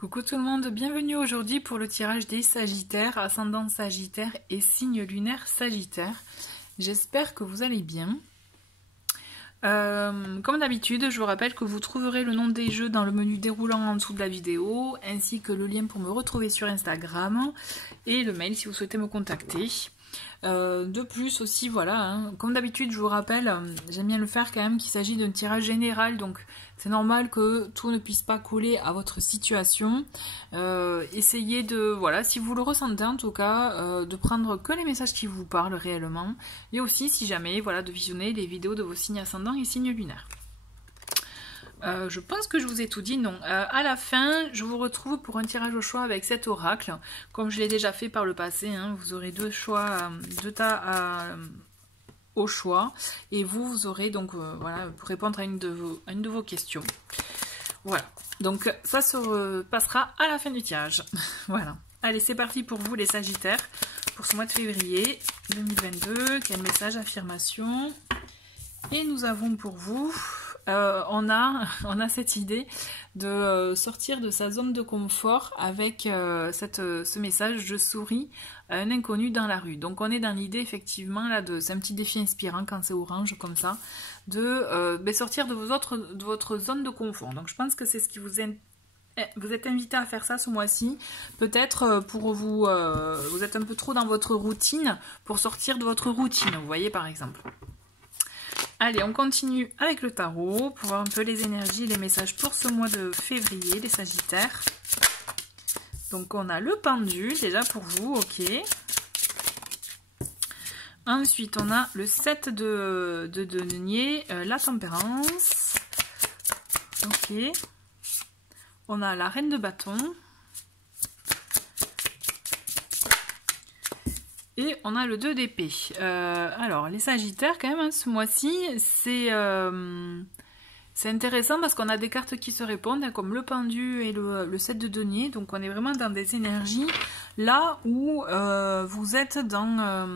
Coucou tout le monde, bienvenue aujourd'hui pour le tirage des Sagittaires, ascendant Sagittaire et signe lunaire Sagittaire. J'espère que vous allez bien. Comme d'habitude, je vous rappelle que vous trouverez le nom des jeux dans le menu déroulant en dessous de la vidéo, ainsi que le lien pour me retrouver sur Instagram et le mail si vous souhaitez me contacter. De plus aussi, voilà, hein, comme d'habitude, je vous rappelle, j'aime bien le faire quand même, qu'il s'agit d'un tirage général, donc c'est normal que tout ne puisse pas coller à votre situation. Essayez de, voilà, si vous le ressentez en tout cas, de prendre que les messages qui vous parlent réellement, et aussi, si jamais, voilà, de visionner les vidéos de vos signes ascendants et signes lunaires. Je pense que je vous ai tout dit, non. À la fin, je vous retrouve pour un tirage au choix avec cet oracle. Comme je l'ai déjà fait par le passé, hein, vous aurez deux choix, deux tas au choix. Et vous aurez donc, voilà, pour répondre à une de vos questions. Voilà. Donc, ça se passera à la fin du tirage. Voilà. Allez, c'est parti pour vous les Sagittaires. Pour ce mois de février 2022. Quel message, affirmation. Et nous avons pour vous... on a cette idée de sortir de sa zone de confort avec ce message « Je souris à un inconnu dans la rue ». Donc on est dans l'idée effectivement, là, c'est un petit défi inspirant quand c'est orange comme ça, de sortir de votre zone de confort. Donc je pense que c'est ce qui vous êtes invité à faire ça ce mois-ci. Peut-être pour vous êtes un peu trop dans votre routine, pour sortir de votre routine, vous voyez par exemple. Allez, on continue avec le tarot pour voir un peu les énergies, les messages pour ce mois de février, les Sagittaires. Donc, on a le pendu, déjà pour vous, ok. Ensuite, on a le 7 de denier, la tempérance. Ok. On a la reine de bâton. Et on a le 2 d'épée. Alors, les Sagittaires, quand même, hein, ce mois-ci, c'est intéressant parce qu'on a des cartes qui se répondent, hein, comme le pendu et le 7 de denier. Donc, on est vraiment dans des énergies là où vous êtes dans...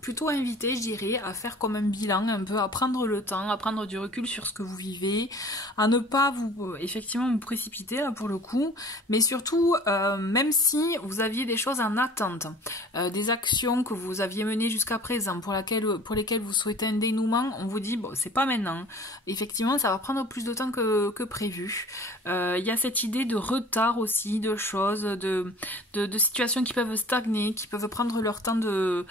plutôt invité, je dirais, à faire comme un bilan, un peu à prendre le temps, à prendre du recul sur ce que vous vivez, à ne pas effectivement vous précipiter là pour le coup, mais surtout, même si vous aviez des choses en attente, des actions que vous aviez menées jusqu'à présent, pour lesquelles vous souhaitez un dénouement, on vous dit, bon, c'est pas maintenant. Effectivement, ça va prendre plus de temps que prévu. Il y a cette idée de retard aussi, de choses, de situations qui peuvent stagner, qui peuvent prendre leur temps dans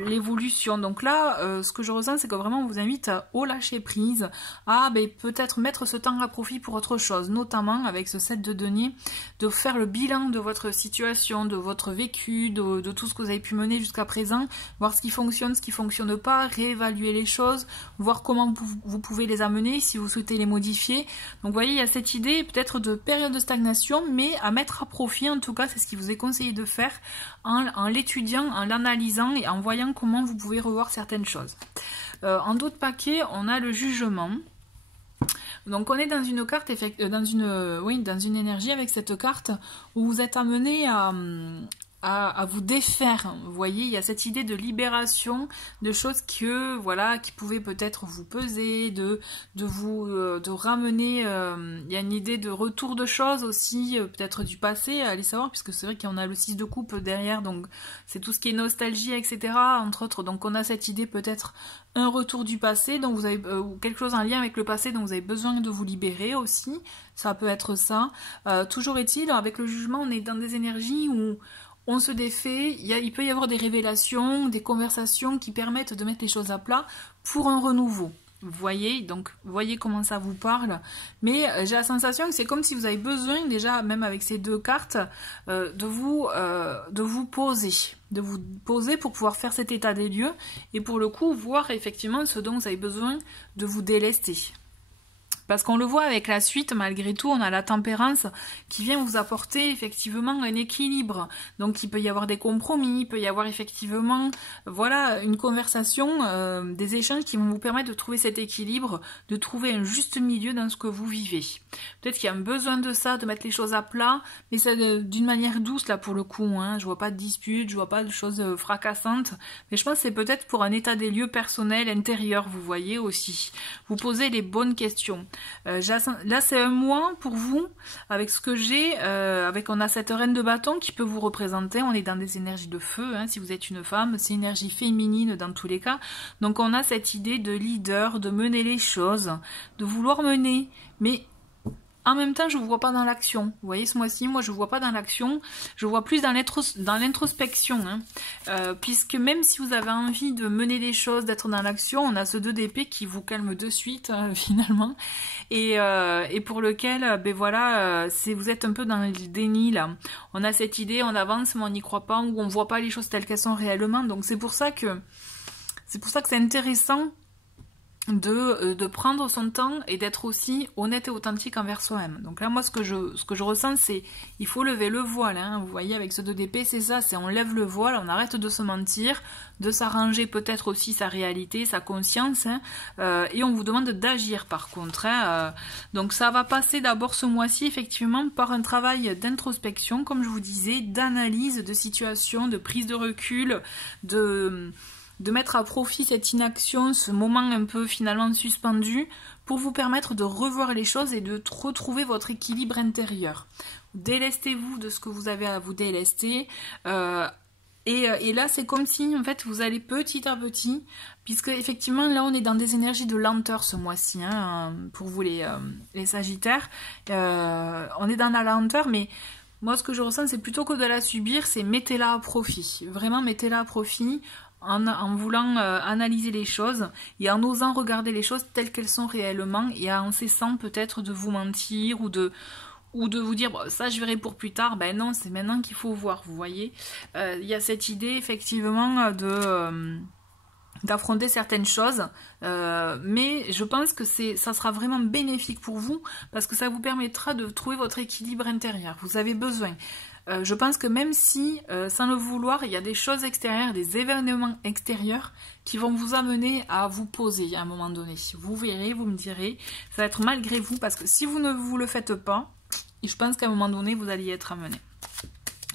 l'évolution. Donc là, ce que je ressens, c'est que vraiment on vous invite au lâcher prise, à peut-être mettre ce temps à profit pour autre chose, notamment avec ce 7 de denier, de faire le bilan de votre situation, de votre vécu, de tout ce que vous avez pu mener jusqu'à présent, voir ce qui fonctionne, ce qui fonctionne pas, réévaluer les choses, voir comment vous pouvez les amener, si vous souhaitez les modifier. Donc vous voyez, il y a cette idée peut-être de période de stagnation, mais à mettre à profit, en tout cas, c'est ce qui vous est conseillé de faire en l'étudiant, en l'analysant et en voyant comment vous pouvez revoir certaines choses. En d'autres paquets, on a le jugement. Donc on est dans une carte, dans une énergie avec cette carte où vous êtes amené à vous défaire. Vous voyez, il y a cette idée de libération, de choses qui pouvaient peut-être vous peser, de ramener, il y a une idée de retour de choses aussi, peut-être du passé, allez savoir, puisque c'est vrai qu'on a le 6 de coupe derrière, donc c'est tout ce qui est nostalgie, etc., entre autres. Donc on a cette idée peut-être un retour du passé, donc vous avez ou quelque chose en lien avec le passé, dont vous avez besoin de vous libérer aussi, ça peut être ça. Toujours est-il, avec le jugement, on est dans des énergies où on se défait, il peut y avoir des révélations, des conversations qui permettent de mettre les choses à plat pour un renouveau. Vous voyez, donc vous voyez comment ça vous parle, mais j'ai la sensation que c'est comme si vous avez besoin déjà, même avec ces deux cartes, de vous poser pour pouvoir faire cet état des lieux et pour le coup voir effectivement ce dont vous avez besoin de vous délester. Parce qu'on le voit avec la suite, malgré tout, on a la tempérance qui vient vous apporter effectivement un équilibre. Donc il peut y avoir des compromis, il peut y avoir effectivement voilà, une conversation, des échanges qui vont vous permettre de trouver cet équilibre, de trouver un juste milieu dans ce que vous vivez. Peut-être qu'il y a un besoin de ça, de mettre les choses à plat, mais c'est d'une manière douce là pour le coup. Hein. Je vois pas de dispute, je vois pas de choses fracassantes, mais je pense que c'est peut-être pour un état des lieux personnel, intérieur, vous voyez aussi. Vous posez les bonnes questions. Là, c'est un mois pour vous, avec ce que j'ai, on a cette reine de bâton qui peut vous représenter. On est dans des énergies de feu, hein, si vous êtes une femme, c'est énergie féminine dans tous les cas. Donc on a cette idée de leader, de mener les choses, de vouloir mener, mais en même temps, je ne vous vois pas dans l'action. Vous voyez, ce mois-ci, moi, je ne vois pas dans l'action. Je vois plus dans l'introspection. Hein. Puisque même si vous avez envie de mener des choses, d'être dans l'action, on a ce 2 d'épée qui vous calme de suite, finalement. Et pour lequel, ben voilà, vous êtes un peu dans le déni, là. On a cette idée, on avance, mais on n'y croit pas, ou on ne voit pas les choses telles qu'elles sont réellement. Donc c'est pour ça que c'est intéressant de prendre son temps et d'être aussi honnête et authentique envers soi-même. Donc là, moi, ce que je ressens, c'est il faut lever le voile. Hein. Vous voyez, avec ce 2 d'épée, c'est ça, c'est on lève le voile, on arrête de se mentir, de s'arranger peut-être aussi sa réalité, sa conscience, hein, et on vous demande d'agir par contre. Hein. Donc ça va passer d'abord ce mois-ci, effectivement, par un travail d'introspection, comme je vous disais, d'analyse de situation, de prise de recul, de mettre à profit cette inaction, ce moment un peu finalement suspendu, pour vous permettre de revoir les choses et de retrouver votre équilibre intérieur. Délestez-vous de ce que vous avez à vous délester. Et là, c'est comme si, en fait, vous allez petit à petit, puisque effectivement, là, on est dans des énergies de lenteur ce mois-ci, hein, pour vous les Sagittaires. On est dans la lenteur, mais moi, ce que je ressens, c'est plutôt que de la subir, c'est mettez-la à profit. Vraiment, mettez-la à profit. En voulant analyser les choses et en osant regarder les choses telles qu'elles sont réellement et en cessant peut-être de vous mentir ou de vous dire bon, ça je verrai pour plus tard. Ben non, c'est maintenant qu'il faut voir, vous voyez. Il y a cette idée effectivement d'affronter certaines choses, mais je pense que ça sera vraiment bénéfique pour vous parce que ça vous permettra de trouver votre équilibre intérieur. Vous avez besoin. Je pense que même si, sans le vouloir, il y a des choses extérieures, des événements extérieurs qui vont vous amener à vous poser à un moment donné. Vous verrez, vous me direz, ça va être malgré vous, parce que si vous ne vous le faites pas, je pense qu'à un moment donné, vous allez y être amené.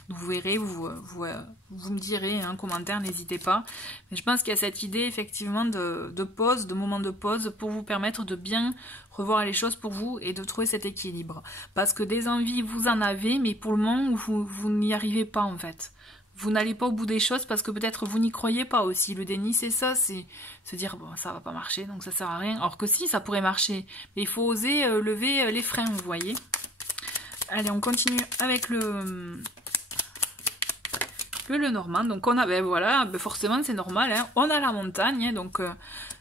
Vous verrez, vous me direz en commentaire, n'hésitez pas. Mais je pense qu'il y a cette idée effectivement de pause, de moment de pause pour vous permettre de bien revoir les choses pour vous et de trouver cet équilibre. Parce que des envies, vous en avez, mais pour le moment, vous n'y arrivez pas en fait. Vous n'allez pas au bout des choses parce que peut-être vous n'y croyez pas aussi. Le déni, c'est ça, c'est se dire bon, ça va pas marcher, donc ça sert à rien. Alors que si, ça pourrait marcher. Mais il faut oser lever les freins, vous voyez. Allez, on continue avec le Normand. Donc on a, ben voilà, ben forcément c'est normal, hein. On a la montagne, hein, donc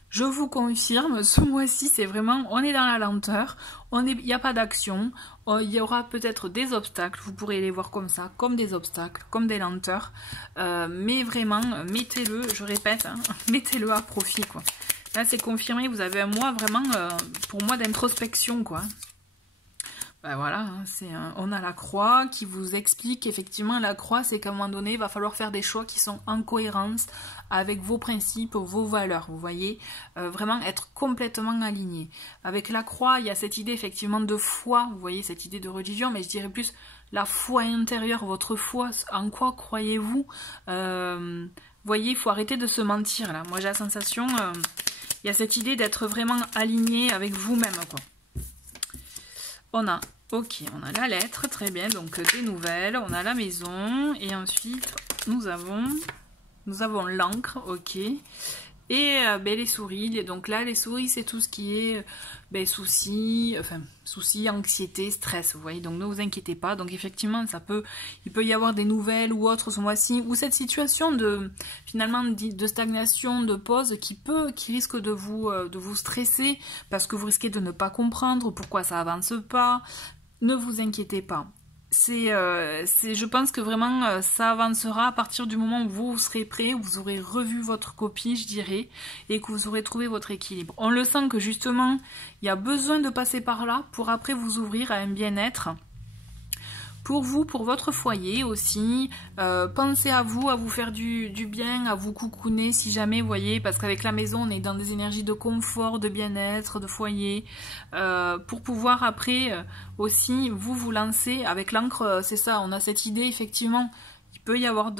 je vous confirme, ce mois-ci c'est vraiment, on est dans la lenteur, il n'y a pas d'action, il y aura peut-être des obstacles, vous pourrez les voir comme ça, comme des obstacles, comme des lenteurs, mais vraiment, mettez-le, je répète, hein, mettez-le à profit, quoi. Là c'est confirmé, vous avez un mois vraiment, pour moi, d'introspection, quoi. Ben voilà, hein, on a la croix qui vous explique effectivement la croix, c'est qu'à un moment donné, il va falloir faire des choix qui sont en cohérence avec vos principes, vos valeurs, vous voyez, vraiment être complètement aligné. Avec la croix, il y a cette idée effectivement de foi, vous voyez, cette idée de religion, mais je dirais plus la foi intérieure, votre foi, en quoi croyez-vous, vous voyez, il faut arrêter de se mentir là. Moi j'ai la sensation, il y a cette idée d'être vraiment aligné avec vous-même, quoi. On a la lettre, très bien, donc des nouvelles, on a la maison, et ensuite nous avons l'encre, ok, et ben, les souris. Donc là, les souris, c'est tout ce qui est ben, soucis, anxiété, stress, vous voyez, donc ne vous inquiétez pas. Donc effectivement, il peut y avoir des nouvelles ou autres ce mois-ci, ou cette situation de stagnation, de pause qui risque de vous stresser, parce que vous risquez de ne pas comprendre pourquoi ça avance pas. Ne vous inquiétez pas. Je pense que vraiment ça avancera à partir du moment où vous serez prêt, où vous aurez revu votre copie, je dirais, et que vous aurez trouvé votre équilibre. On le sent que justement, il y a besoin de passer par là pour après vous ouvrir à un bien-être. Pour vous, pour votre foyer aussi, pensez à vous faire du bien, à vous coucouner si jamais, vous voyez, parce qu'avec la maison, on est dans des énergies de confort, de bien-être, de foyer, pour pouvoir après aussi vous lancer avec l'encre, c'est ça, on a cette idée, effectivement, il peut y avoir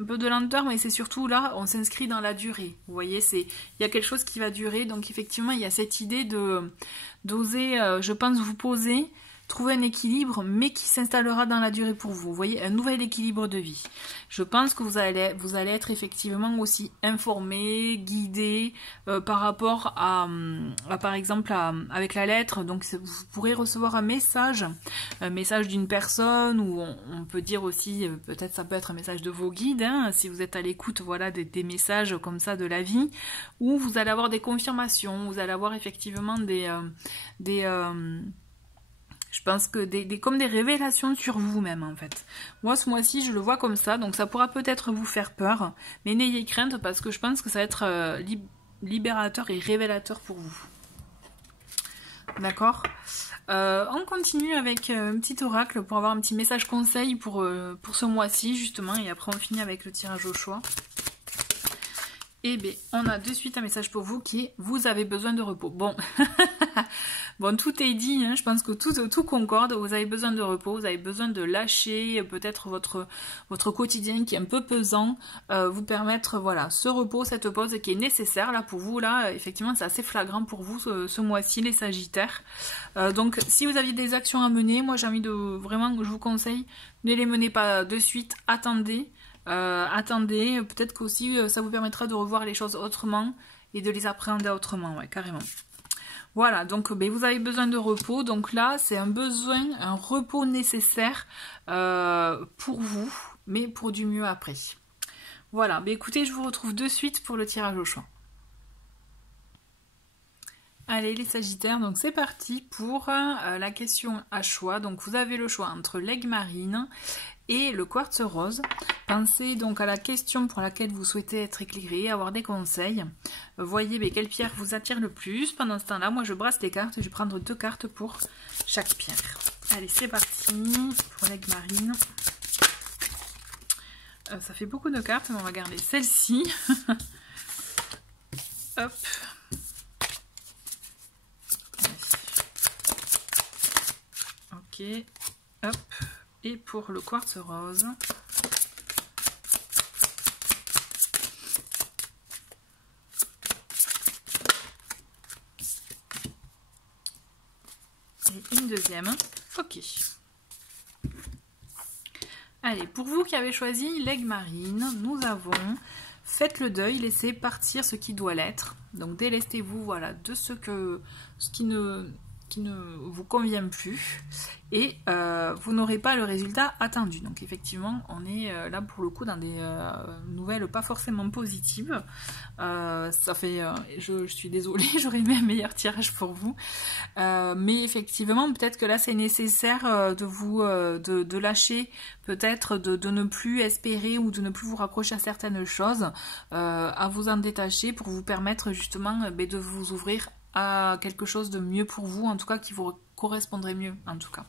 un peu de lenteur, mais c'est surtout là, on s'inscrit dans la durée. Vous voyez, il y a quelque chose qui va durer, donc effectivement, il y a cette idée d'oser, je pense, vous poser, trouver un équilibre, mais qui s'installera dans la durée pour vous. Vous voyez, un nouvel équilibre de vie. Je pense que vous allez être effectivement aussi informé, guidé par rapport à par exemple, avec la lettre. Donc, vous pourrez recevoir un message d'une personne, ou on peut dire aussi, peut-être ça peut être un message de vos guides, hein, si vous êtes à l'écoute, voilà, des messages comme ça de la vie, où vous allez avoir des confirmations, vous allez avoir effectivement je pense que comme des révélations sur vous-même, en fait. Moi, ce mois-ci, je le vois comme ça, donc ça pourra peut-être vous faire peur, mais n'ayez crainte, parce que je pense que ça va être libérateur et révélateur pour vous. D'accord ? On continue avec un petit oracle pour avoir un petit message conseil pour ce mois-ci, justement, et après on finit avec le tirage au choix. Et bien, on a de suite un message pour vous qui est « Vous avez besoin de repos ». Bon, bon, tout est dit, hein, je pense que tout concorde. Vous avez besoin de repos, vous avez besoin de lâcher peut-être votre quotidien qui est un peu pesant, vous permettre, voilà, ce repos, cette pause qui est nécessaire là pour vous. Là, effectivement, c'est assez flagrant pour vous ce mois-ci, les Sagittaires. Donc, si vous aviez des actions à mener, moi j'ai envie de vraiment, je vous conseille, ne les menez pas de suite, attendez. Attendez, peut-être qu'aussi ça vous permettra de revoir les choses autrement et de les appréhender autrement, ouais, carrément. Voilà, donc vous avez besoin de repos, donc là c'est un besoin, un repos nécessaire pour vous, mais pour du mieux après. Voilà, écoutez, je vous retrouve de suite pour le tirage au choix. Allez les Sagittaires, donc c'est parti pour la question à choix. Donc vous avez le choix entre l'aigle marine et le quartz rose. Pensez donc à la question pour laquelle vous souhaitez être éclairé, avoir des conseils. Voyez quelle pierre vous attire le plus. Pendant ce temps-là, moi je brasse les cartes. Je vais prendre 2 cartes pour chaque pierre. Allez, c'est parti pour l'aigle marine. Ça fait beaucoup de cartes, mais on va garder celle-ci. Hop. Ok, hop, et pour le quartz rose, et une deuxième, ok. Allez, pour vous qui avez choisi l'aigle marine, nous avons faites le deuil, laissez partir ce qui doit l'être, donc délestez-vous, voilà, de ce qui ne vous convient plus, et vous n'aurez pas le résultat attendu. Donc effectivement on est là pour le coup dans des nouvelles pas forcément positives. Ça fait je suis désolée, j'aurais aimé un meilleur tirage pour vous, mais effectivement peut-être que là c'est nécessaire de lâcher, peut-être de ne plus espérer ou de ne plus vous raccrocher à certaines choses, à vous en détacher pour vous permettre justement de vous ouvrir à quelque chose de mieux pour vous, en tout cas qui vous correspondrait mieux, en tout cas.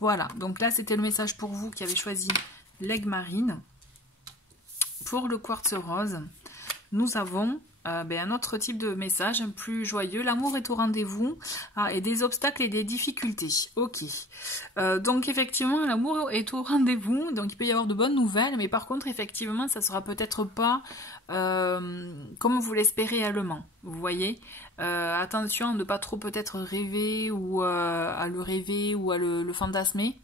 Voilà, donc là c'était le message pour vous qui avez choisi l'aigle marine. Pour le quartz rose, nous avons un autre type de message, un plus joyeux. L'amour est au rendez-vous, et des obstacles et des difficultés. Ok. Donc effectivement, l'amour est au rendez-vous, donc il peut y avoir de bonnes nouvelles, mais par contre, effectivement, ça sera peut-être pas comme vous l'espérez réellement. Vous voyez, attention à ne pas trop peut-être rêver ou à le rêver ou à le fantasmer.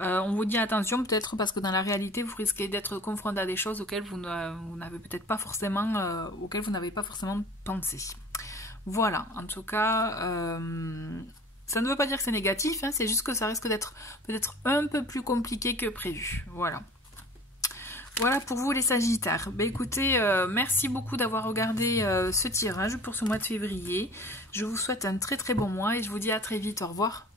On vous dit attention peut-être parce que dans la réalité vous risquez d'être confronté à des choses auxquelles vous n'avez peut-être pas forcément auxquelles vous n'avez pas forcément pensé. Voilà, en tout cas ça ne veut pas dire que c'est négatif, hein, c'est juste que ça risque d'être peut-être un peu plus compliqué que prévu. Voilà. Voilà pour vous les Sagittaires. Écoutez, merci beaucoup d'avoir regardé ce tirage pour ce mois de février. Je vous souhaite un très très bon mois et je vous dis à très vite. Au revoir.